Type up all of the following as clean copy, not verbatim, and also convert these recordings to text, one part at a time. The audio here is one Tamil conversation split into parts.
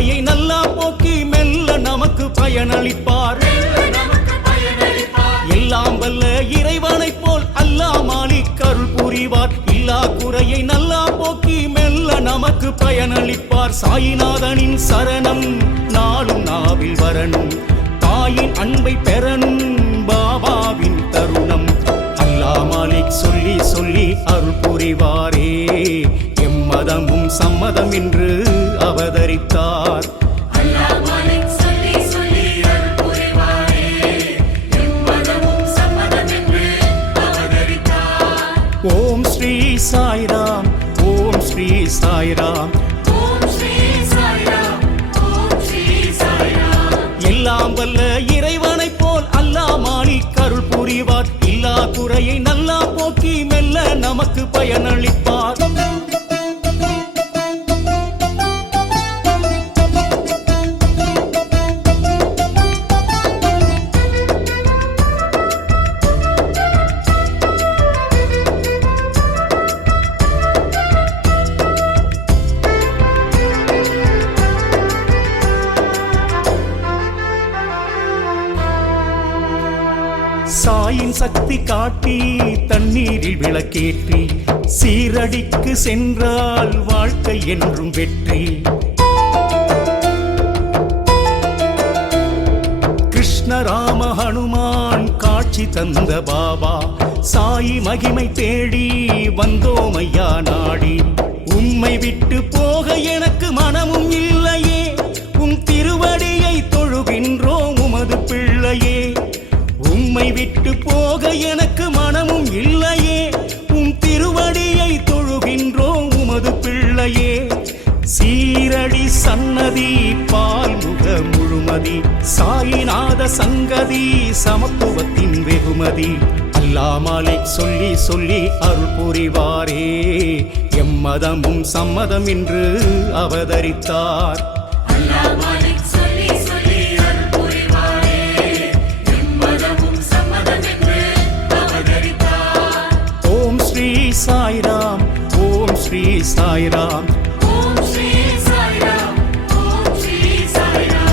குறையை நல்லா போக்கி மெல்ல நமக்கு பயனளிப்பார். எல்லாம் வல்ல இறைவனைப் போல் அல்லாஹ் மாலிக் அருள் புரிவார். இல்லா குறையை நல்லா போக்கி மெல்ல நமக்கு பயனளிப்பார். சாயிநாதனின் சரணம் நாளும் நாவில் வரணும், தாயின் அன்பை பெறணும் பாபாவின் தருணம். அல்லாஹ் மாலிக் சொல்லி சொல்லி அருள் புரிவாரே, எம்மதமும் சம்மதம் என்று அவதரித்தார். ஓம் ஸ்ரீ சாய்ராம், ஓம் ஸ்ரீ சாய்ராம், எல்லாம் வல்ல இறைவனைப் போல் அல்லாஹ் மாலிக் அருள் புரிவார். இல்லா குறையை நல்லா போக்கி மெல்ல நமக்கு பயனளிப்பார். சாயின் சக்தி காட்டி தண்ணீரில் விளக்கேற்றி சீரடிக்கு சென்றால் வாழ்க்கை என்றும் வெற்றி. கிருஷ்ண ராம ஹனுமான் காட்சி தந்த பாபா, சாயி மகிமை தேடி வந்தோம் ஐயா நாடி. உம்மை விட்டு போக எனக்கு மனமும் இல்லையே, உம் திருவடியை தொழுகின்றோம் உமது பிள்ளையே. உம்மை விட்டு போக எனக்கு மனமும் இல்லையே, உம் திருவடியை தொழுகின்றோம் உமது பிள்ளையே. சீரடி சன்னதி பால்முக முழுமதி, சாயிநாத சங்கதி சமத்துவத்தின் வெகுமதி. அல்லாஹ் மாலிக் சொல்லி சொல்லி அருள் புரிவாரே, எம்மதமும் சம்மதம் என்று அவதரித்தார். சாய்ராம், ஓம் ஸ்ரீ சாய்ராம், ஓம் ஸ்ரீ சாய்ராம், ஓம் ஸ்ரீ சாய்ராம்.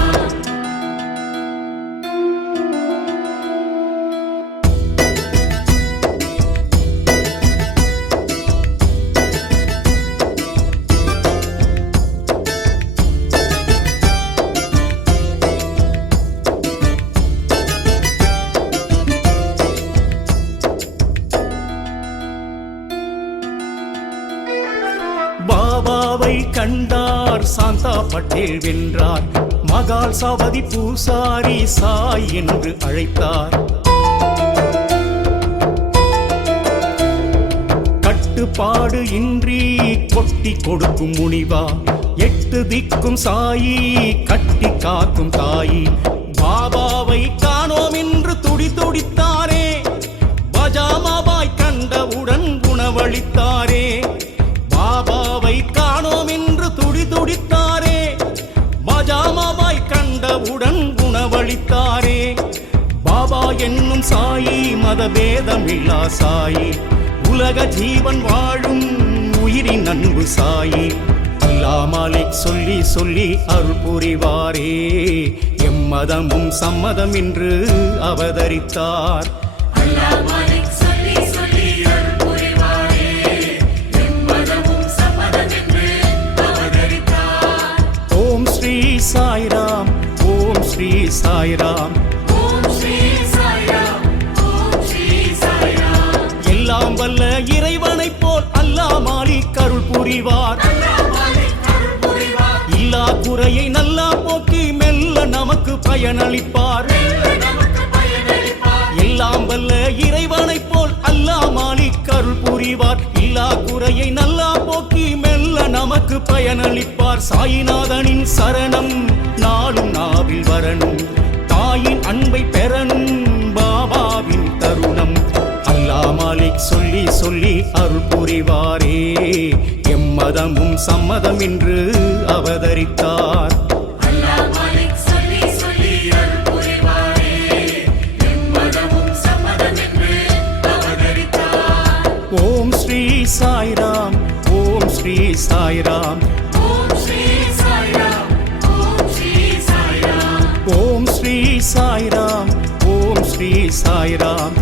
பாபாவை கண்டார் சாந்தா பட்டேல் வென்றார், மகால் சவதி பூசாரி சாய் என்று அழைத்தார். கட்டுப்பாடு இன்றி கொட்டி கொடுக்கும் முனிவா, எட்டு திக்கும் சாயி கட்டி காக்கும் தாயி. பாபாவை காணோம் என்று துடி துடித்தாரே, பஜாமாபாய் கண்டவுடன் உணவளித்தாரே. பாபாவை காணோம் என்று துடி துடித்தாரே, பஜாமாபாய் கண்டவுடன் உணவளித்தாரே. பாபா என்னும் சாயி மதபேதமில்லா சாயி, உலக ஜீவன் வாழும் உயிரின் அன்பு சாயி. அல்லாஹ் மாலிக் சொல்லி சொல்லி அருள் புரிவாரே, எம்மதமும் சம்மதம் என்று அவதரித்தார். அல்லாஹ் மாலிக் சொல்லி சொல்லி அருள் புரிவாரே, எம்மதமும் சம்மதம் என்று அவதரித்தார். ஓம் ஸ்ரீ சாய்ராம், ஓம் ஸ்ரீ சாய்ராம், ஓம் ஸ்ரீ சாய்ராம், ஓம் ஸ்ரீ சாய்ராம். எல்லாம் வல்ல இறைவனைப் போல் அல்லாஹ் மாலிக் அருள் புரிவார். இல்லா குறையை நல்லா போக்கி மெல்ல நமக்கு பயனளிப்பார். எல்லாம் வல்ல இறைவனைப் போல் அல்லாஹ் மாலிக் அருள் புரிவார். இல்லா குறையை நல்லா போக்கி மெல்ல நமக்கு பயனளிப்பார். சாயிநாதனின் சரணம் நாளும் நாவில் வரணும், தாயின் அன்பை பெறணும் பாபாவின் தருணம். அல்லாஹ் மாலிக் சொல்லி சொல்லி அருள் புரிவாரே, எம்மதமும் சம்மதம் என்று அவதரித்தார். அல்லாஹ் மாலிக் சொல்லி சொல்லி அருள் புரிவாரே, எம்மதமும் சம்மதம் என்று அவதரித்தார். ஓம் ஸ்ரீ சாய்ராம், ஓம் ஸ்ரீ சாய்ராம், ஓம் ஸ்ரீ சாய்ராம், சாய்ராம் ஓம் ஸ்ரீ சாய்ராம்